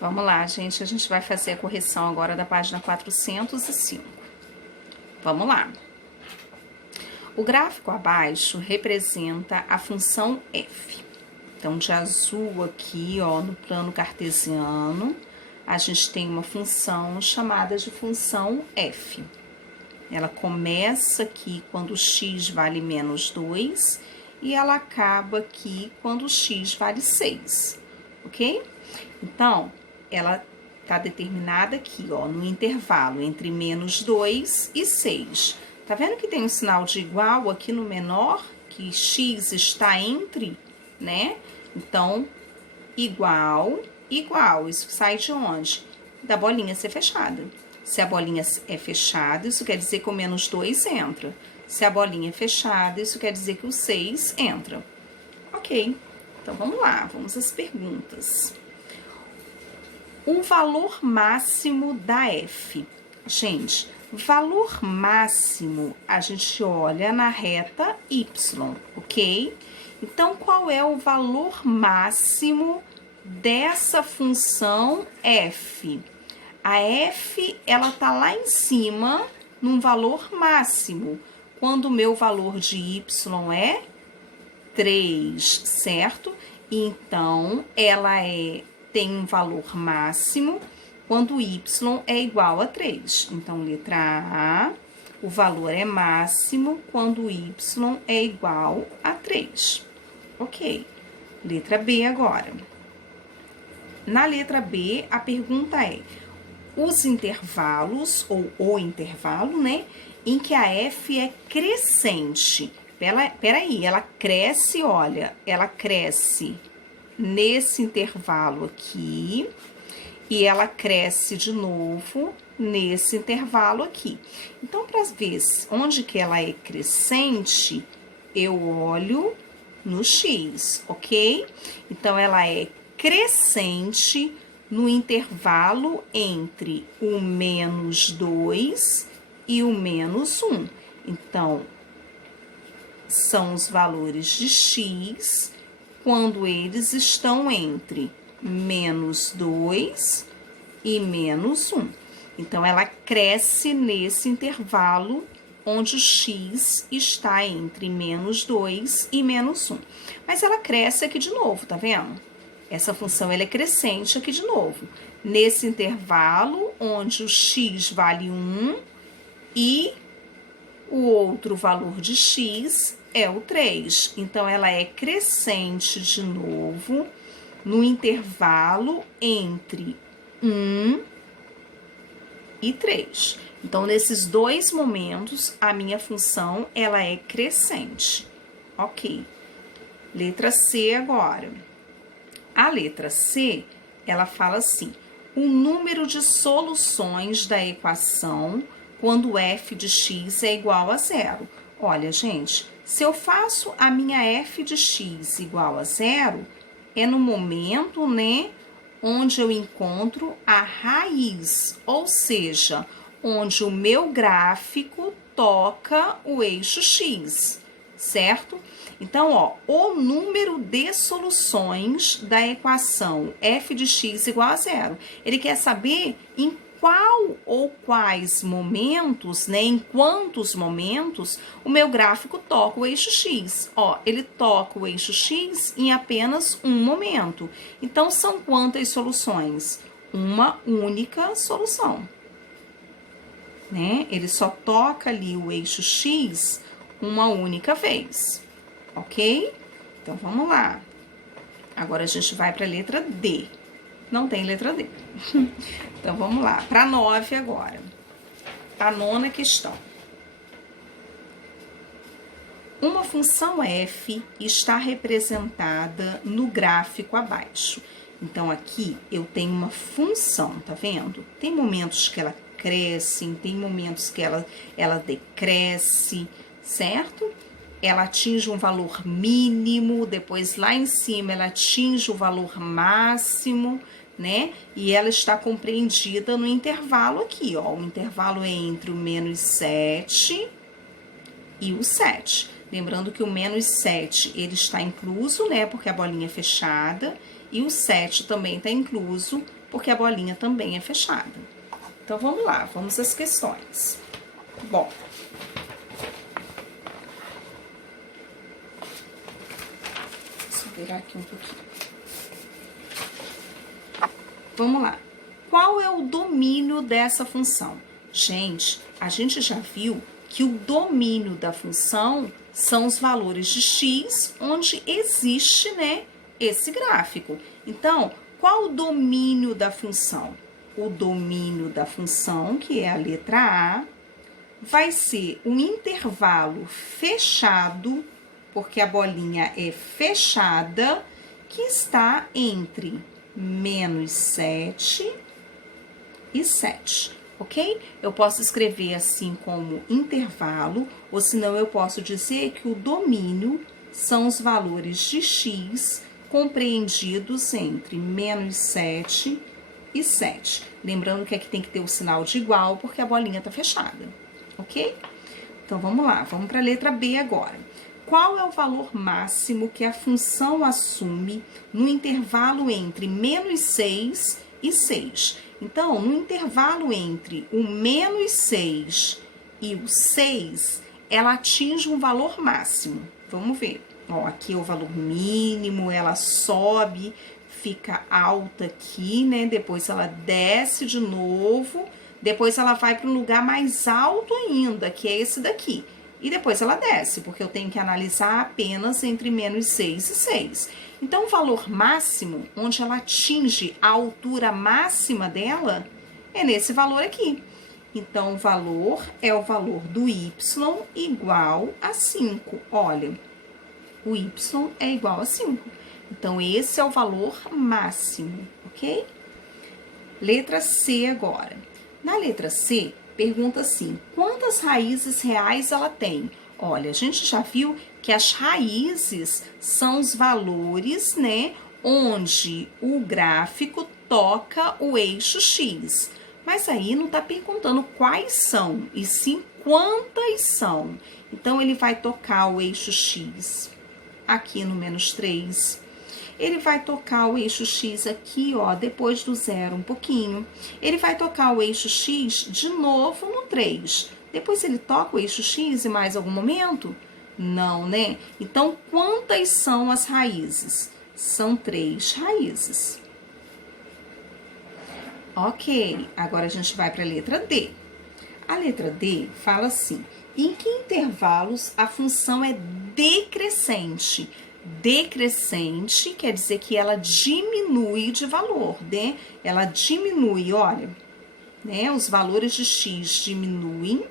Vamos lá, gente, a gente vai fazer a correção agora da página 405. Vamos lá. O gráfico abaixo representa a função f. Então, de azul aqui, ó, no plano cartesiano, a gente tem uma função chamada de função f. Ela começa aqui quando x vale menos 2 e ela acaba aqui quando x vale 6, ok? Então, ela está determinada aqui, ó, no intervalo entre menos 2 e 6. Tá vendo que tem um sinal de igual aqui no menor? Que x está entre, né? Então, igual, igual. Isso sai de onde? Da bolinha ser fechada. Se a bolinha é fechada, isso quer dizer que o menos 2 entra. Se a bolinha é fechada, isso quer dizer que o 6 entra. Ok. Então, vamos lá. Vamos às perguntas. O valor máximo da f. Gente, valor máximo a gente olha na reta y, ok? Então, qual é o valor máximo dessa função f? A f, ela tá lá em cima, num valor máximo, quando o meu valor de y é 3, certo? Então, ela tem um valor máximo quando y é igual a 3. Então, letra A, o valor é máximo quando y é igual a 3. Ok. Letra B agora. Na letra B, a pergunta é: os intervalos, ou o intervalo, né, em que a f é crescente. Peraí, ela cresce, olha, ela cresce nesse intervalo aqui, e ela cresce de novo nesse intervalo aqui. Então, para ver onde que ela é crescente, eu olho no x, ok? Então, ela é crescente no intervalo entre o menos 2 e o menos 1. Então, são os valores de x quando eles estão entre menos 2 e menos 1. Então, ela cresce nesse intervalo onde o x está entre menos 2 e menos 1. Mas ela cresce aqui de novo, tá vendo? Essa função ela é crescente aqui de novo. Nesse intervalo onde o x vale 1 e o outro valor de x é o 3. Então, ela é crescente de novo no intervalo entre 1 e 3. Então, nesses dois momentos, a minha função, ela é crescente. Ok. Letra C agora. A letra C, ela fala assim: o número de soluções da equação quando f de x é igual a 0. Olha, gente, se eu faço a minha f de x igual a 0, é no momento, né, onde eu encontro a raiz, ou seja, onde o meu gráfico toca o eixo x, certo? Então, ó, o número de soluções da equação f de x igual a 0. Ele quer saber em qual ou quais momentos, né, em quantos momentos o meu gráfico toca o eixo x. Ó, ele toca o eixo x em apenas um momento. Então, são quantas soluções? Uma única solução, né? Ele só toca ali o eixo x uma única vez, ok? Então, vamos lá. Agora, a gente vai para a letra D. Não tem letra D. Então, vamos lá. Para 9 agora. A nona questão. Uma função f está representada no gráfico abaixo. Então, aqui eu tenho uma função, tá vendo? Tem momentos que ela cresce, tem momentos que ela decresce, certo? Ela atinge um valor mínimo, depois lá em cima ela atinge o valor máximo, né? E ela está compreendida no intervalo aqui, ó. O intervalo é entre o menos 7 e o 7. Lembrando que o menos 7, ele está incluso, né? Porque a bolinha é fechada. E o 7 também está incluso, porque a bolinha também é fechada. Então, vamos lá, vamos às questões. Bom, deixa eu virar aqui um pouquinho. Vamos lá. Qual é o domínio dessa função? Gente, a gente já viu que o domínio da função são os valores de x, onde existe, né, esse gráfico. Então, qual o domínio da função? O domínio da função, que é a letra A, vai ser um intervalo fechado, porque a bolinha é fechada, que está entre menos 7 e 7, ok? Eu posso escrever assim como intervalo, ou senão eu posso dizer que o domínio são os valores de x compreendidos entre menos 7 e 7. Lembrando que aqui tem que ter o sinal de igual, porque a bolinha está fechada, ok? Então, vamos lá, vamos para a letra B agora. Qual é o valor máximo que a função assume no intervalo entre menos 6 e 6? Então, no intervalo entre o menos 6 e o 6, ela atinge um valor máximo. Vamos ver. Ó, aqui é o valor mínimo, ela sobe, fica alta aqui, né? Depois ela desce de novo, depois ela vai para um lugar mais alto ainda, que é esse daqui. E depois ela desce, porque eu tenho que analisar apenas entre menos 6 e 6. Então, o valor máximo, onde ela atinge a altura máxima dela, é nesse valor aqui. Então, o valor é o valor do y igual a 5. Olha, o y é igual a 5. Então, esse é o valor máximo, ok? Letra C agora. Na letra C, pergunta assim, quantas raízes reais ela tem? Olha, a gente já viu que as raízes são os valores, né, onde o gráfico toca o eixo X. Mas aí não está perguntando quais são, e sim quantas são. Então, ele vai tocar o eixo X aqui no menos 3. Ele vai tocar o eixo X aqui, ó, depois do 0 um pouquinho. Ele vai tocar o eixo X de novo no 3. Depois ele toca o eixo X em mais algum momento? Não, né? Então, quantas são as raízes? São 3 raízes. Ok, agora a gente vai para a letra D. A letra D fala assim, em que intervalos a função é decrescente? Decrescente quer dizer que ela diminui de valor, né? Ela diminui, olha, né? Os valores de x diminuem,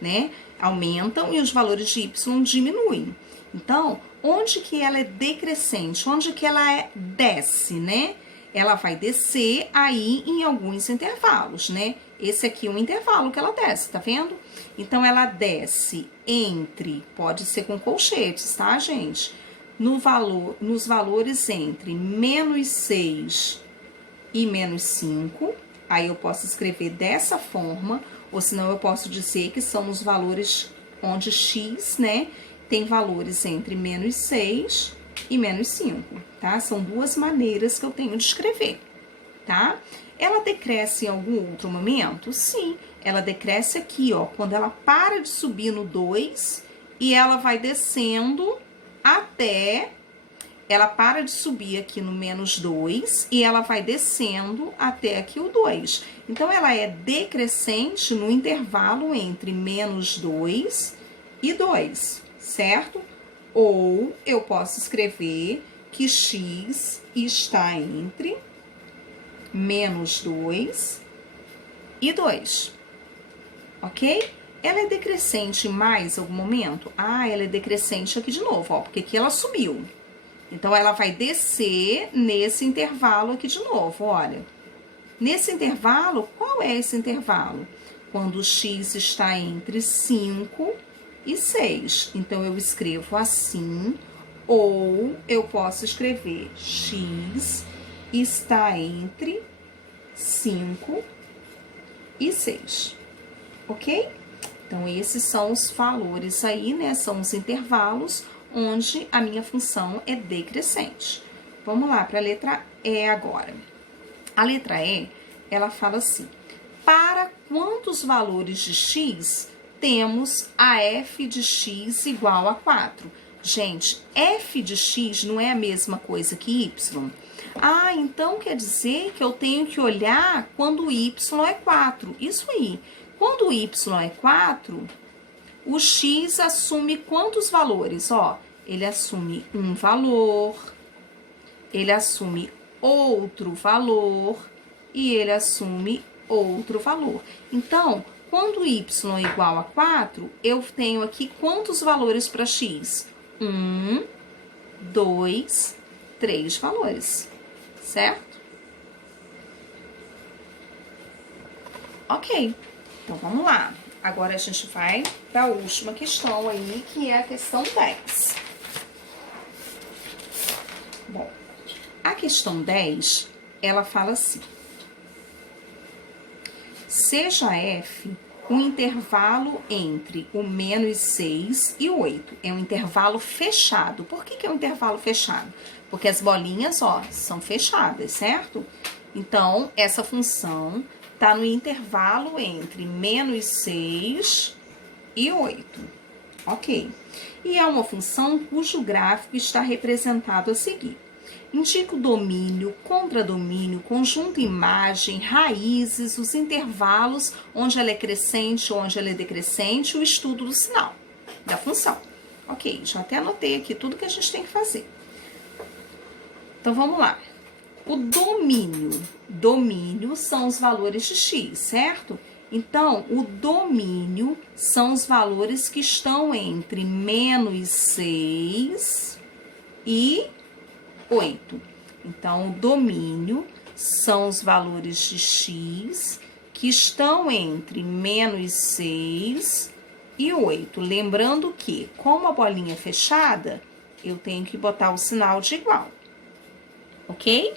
né? Aumentam e os valores de y diminuem. Então, onde que ela é decrescente? Onde que ela desce, né? Ela vai descer aí em alguns intervalos, né? Esse aqui é um intervalo que ela desce, tá vendo? Então, ela desce entre, pode ser com colchetes, tá, gente? Nos valores entre menos 6 e menos 5, aí eu posso escrever dessa forma, ou senão eu posso dizer que são os valores onde x, né, tem valores entre menos 6 e menos 5, tá? São duas maneiras que eu tenho de escrever, tá? Ela decresce em algum outro momento? Sim, ela decresce aqui, ó, quando ela para de subir no 2 e ela vai descendo até, ela para de subir aqui no menos 2 e ela vai descendo até aqui o 2. Então, ela é decrescente no intervalo entre menos 2 e 2, certo? Ou eu posso escrever que x está entre menos 2 e 2, ok? Ela é decrescente em mais algum momento? Ah, ela é decrescente aqui de novo, ó, porque aqui ela subiu. Então, ela vai descer nesse intervalo aqui de novo, olha. Nesse intervalo, qual é esse intervalo? Quando o x está entre 5 e 6. Então, eu escrevo assim, ou eu posso escrever x está entre 5 e 6, ok? Então, esses são os valores aí, né? São os intervalos onde a minha função é decrescente. Vamos lá para a letra E agora. A letra E, ela fala assim: para quantos valores de x temos a f de x igual a 4? Gente, f de x não é a mesma coisa que y? Ah, então quer dizer que eu tenho que olhar quando o y é 4. Isso aí. Quando o y é 4, o x assume quantos valores? Ó, ele assume um valor, ele assume outro valor e ele assume outro valor. Então, quando y é igual a 4, eu tenho aqui quantos valores para x? 1, 2, 3 valores, certo? Ok, então vamos lá. Agora a gente vai para a última questão aí, que é a questão 10. Bom, a questão 10, ela fala assim: seja f um intervalo entre o menos 6 e o 8. É um intervalo fechado. Por que é um intervalo fechado? Porque as bolinhas, ó, são fechadas, certo? Então, essa função está no intervalo entre menos 6 e 8. Ok. E é uma função cujo gráfico está representado a seguir. Indica o domínio, contradomínio, conjunto imagem, raízes, os intervalos, onde ela é crescente, onde ela é decrescente, o estudo do sinal da função. Ok, já até anotei aqui tudo que a gente tem que fazer. Então, vamos lá. O domínio são os valores de x, certo? Então, o domínio são os valores que estão entre menos 6 e 8. Então, o domínio são os valores de x que estão entre menos 6 e 8. Lembrando que, como a bolinha é fechada, eu tenho que botar o sinal de igual. Ok?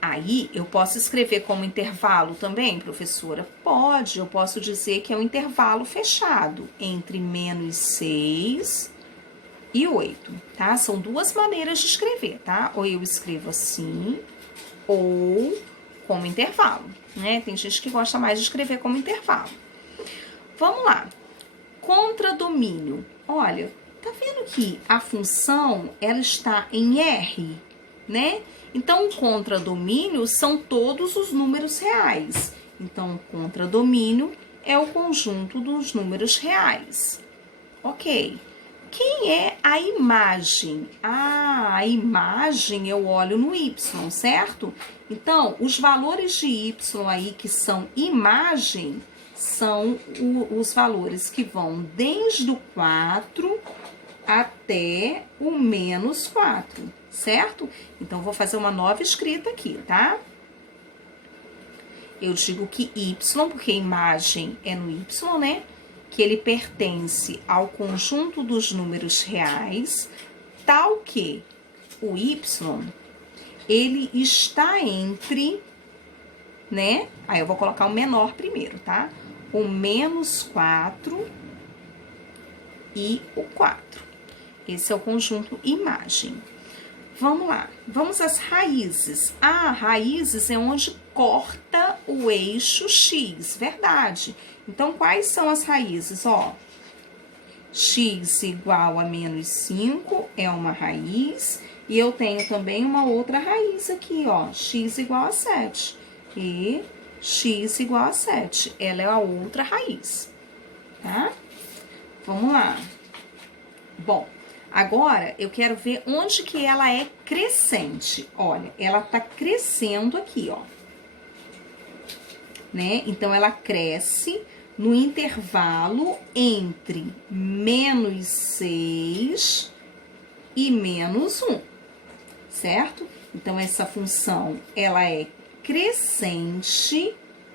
Aí, eu posso escrever como intervalo também, professora? Pode, eu posso dizer que é um intervalo fechado entre menos 6 e 8, tá? São duas maneiras de escrever, tá? Ou eu escrevo assim, ou como intervalo, né? Tem gente que gosta mais de escrever como intervalo. Vamos lá. Contradomínio. Olha, tá vendo que a função, ela está em R, né? Então, o contradomínio são todos os números reais. Então, o contradomínio é o conjunto dos números reais. Ok. Quem é a imagem? Ah, a imagem eu olho no y, certo? Então, os valores de y aí que são imagem são os valores que vão desde o 4 até o menos 4, certo? Então, vou fazer uma nova escrita aqui, tá? Eu digo que y, porque imagem é no y, né? Que ele pertence ao conjunto dos números reais, tal que o y, ele está entre, né? Aí eu vou colocar o menor primeiro, tá? O menos 4 e o 4. Esse é o conjunto imagem. Vamos lá, vamos às raízes. Ah, raízes é onde corta o eixo x, verdade. Então, quais são as raízes? Ó, x igual a menos 5 é uma raiz. E eu tenho também uma outra raiz aqui, ó, x igual a 7. E x igual a 7, ela é a outra raiz, tá? Vamos lá. Bom, agora eu quero ver onde que ela é crescente. Olha, ela tá crescendo aqui, ó. Né? Então, ela cresce no intervalo entre menos 6 e menos 1, certo? Então, essa função, ela é crescente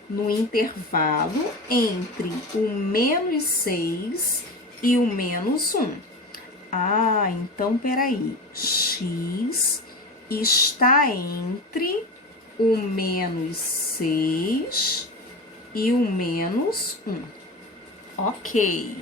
no intervalo entre o menos 6 e o menos 1. Ah, então, peraí. X está entre o menos 6 e o menos 1. Ok.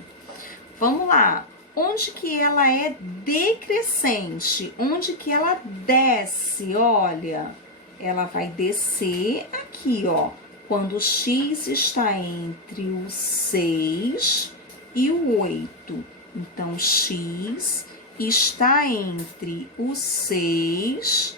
Vamos lá. onde que ela é decrescente, onde que ela desce, olha, ela vai descer aqui, ó, quando o x está entre o 6 e o 8. Então, x está entre o 6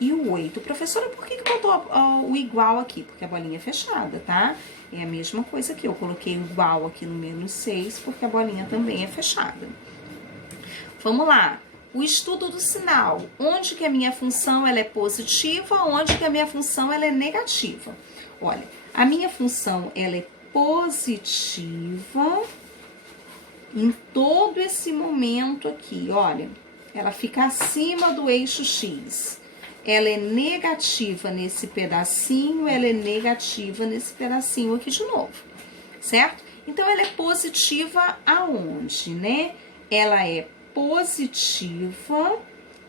e o 8. Professora, por que botou o igual aqui? Porque a bolinha é fechada, tá? É a mesma coisa aqui. Eu coloquei o igual aqui no menos 6, porque a bolinha também é fechada. Vamos lá. O estudo do sinal. Onde que a minha função ela é positiva, onde que a minha função ela é negativa. Olha, a minha função ela é positiva em todo esse momento aqui, olha. Ela fica acima do eixo X. Ela é negativa nesse pedacinho, ela é negativa nesse pedacinho aqui de novo, certo? Então, ela é positiva aonde, né? Ela é positiva,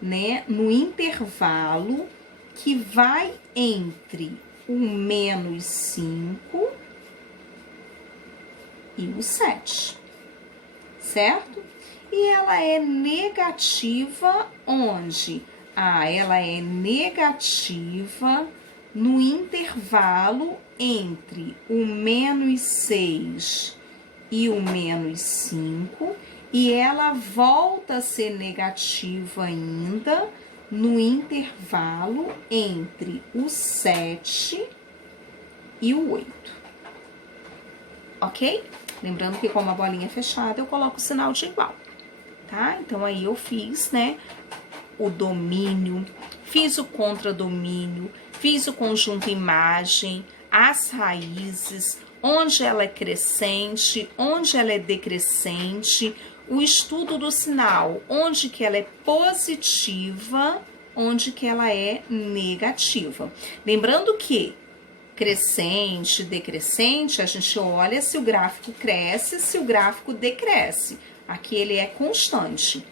né, no intervalo que vai entre o menos 5 e o 7, certo? E ela é negativa onde? Ela é negativa no intervalo entre o menos 6 e o menos 5, e ela volta a ser negativa ainda no intervalo entre o 7 e o 8. Ok? Lembrando que como a bolinha é fechada, eu coloco o sinal de igual, tá? Então, aí eu fiz, né, o domínio, fiz o contradomínio, fiz o conjunto imagem, as raízes, onde ela é crescente, onde ela é decrescente, o estudo do sinal, onde que ela é positiva, onde que ela é negativa. Lembrando que crescente, decrescente, a gente olha se o gráfico cresce, se o gráfico decresce. Aqui ele é constante.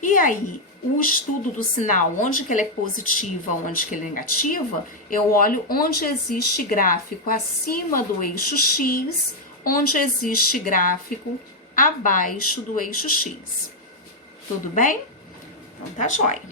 E aí, o estudo do sinal, onde que ela é positiva, onde que ela é negativa, eu olho onde existe gráfico acima do eixo X, onde existe gráfico abaixo do eixo X. Tudo bem? Então, tá jóia.